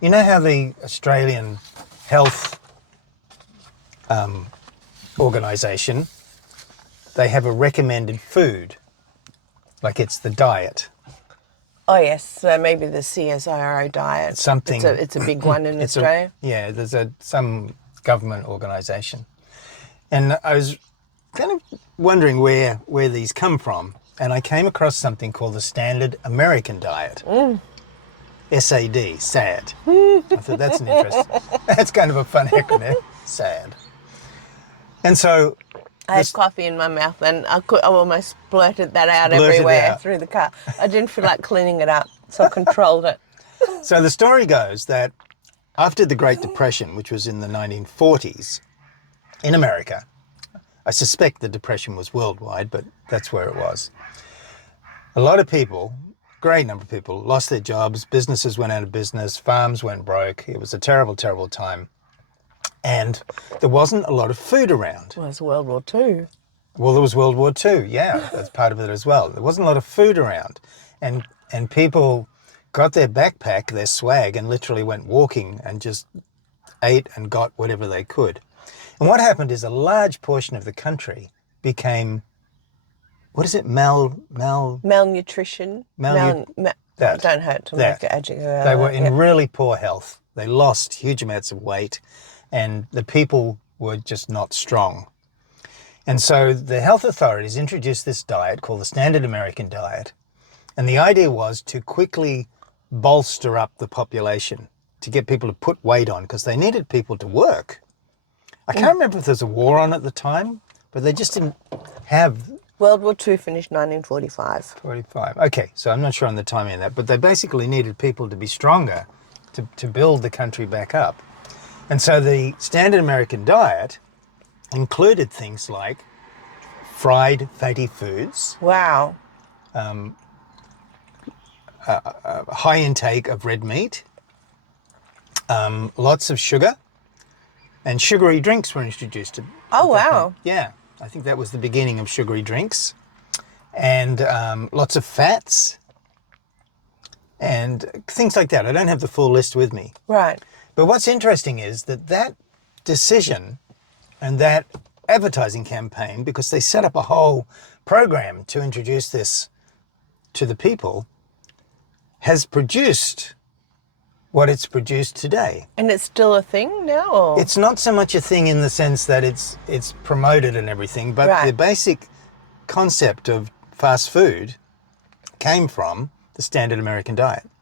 You know how the Australian Health Organisation, they have a recommended food, like it's the diet. Oh yes, so maybe the CSIRO diet. Something. It's a big one in Australia. There's some government organisation, and I was kind of wondering where these come from, and I came across something called the Standard American Diet. SAD, SAD. I thought that's an interesting. That's kind of a fun acronym, SAD. And so I had coffee in my mouth and I almost blurted that out Blurted everywhere out. through the car. I didn't feel like cleaning it up, so I controlled it. So the story goes that after the Great Depression, which was in the 1940s, in America, I suspect the Depression was worldwide, but that's where it was. A lot of people, great number of people, lost their jobs, businesses went out of business, farms went broke. It was a terrible, terrible time. And there wasn't a lot of food around. Well, it's World War II. Well, there was World War II, yeah, that's part of it as well. There wasn't a lot of food around. And people got their backpack, their swag, and literally went walking and just ate and got whatever they could. And what happened is a large portion of the country became, what is it, malnutrition. Don't hurt to make an adjective. They were in really poor health. They lost huge amounts of weight, and the people were just not strong. And so the health authorities introduced this diet called the Standard American Diet. And the idea was to quickly bolster up the population, to get people to put weight on, because they needed people to work. I can't remember if there was a war on at the time, but they just didn't have... World War II finished 1945. 45. Okay, so I'm not sure on the timing of that, but they basically needed people to be stronger to build the country back up. And so the Standard American Diet included things like fried fatty foods, Wow. high intake of red meat, lots of sugar, and sugary drinks were introduced. Oh, wow. Yeah, I think that was the beginning of sugary drinks, and lots of fats and things like that. I don't have the full list with me. Right. But what's interesting is that decision and that advertising campaign, because they set up a whole program to introduce this to the people, has produced what it's produced today. And it's still a thing now? Or? It's not so much a thing in the sense that it's promoted and everything, but Right. the basic concept of fast food came from the Standard American Diet.